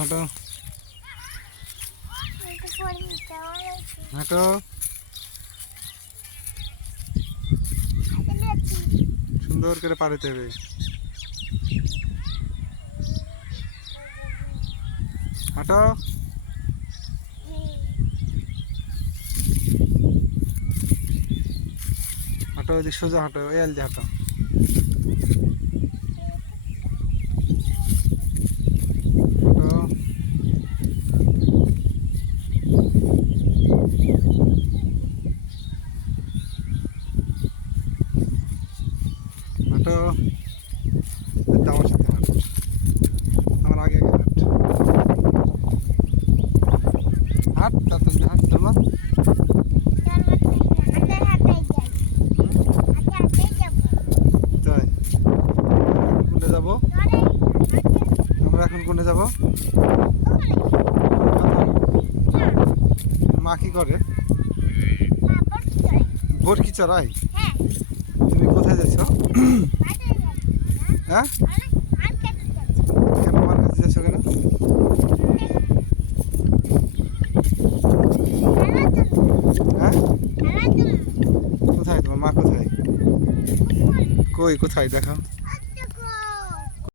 হাঁটো হাঁটো সুন্দর করে পার হইতে হবে। হাঁটো হাঁটো ওই দিক সোজা হাঁটো এই আল দিয়ে হাঁটো। হাঁটো আমার সাথে হাঁট, আমার আগে আগে হাঁট হাঁট তাড়াতাড়ি হাঁট চলো। তাই কোনে যাবো আমরা এখন কোনে যাবো? মা কি করে? বরকি চড়াই? তুমি কোথায় যাচ্ছ? হ্যাঁ কেন আমার কাছে যাচ্ছ কেন? হ্যাঁ কোথায় তোমার মা কোথায়? কই কোথায় দেখাও।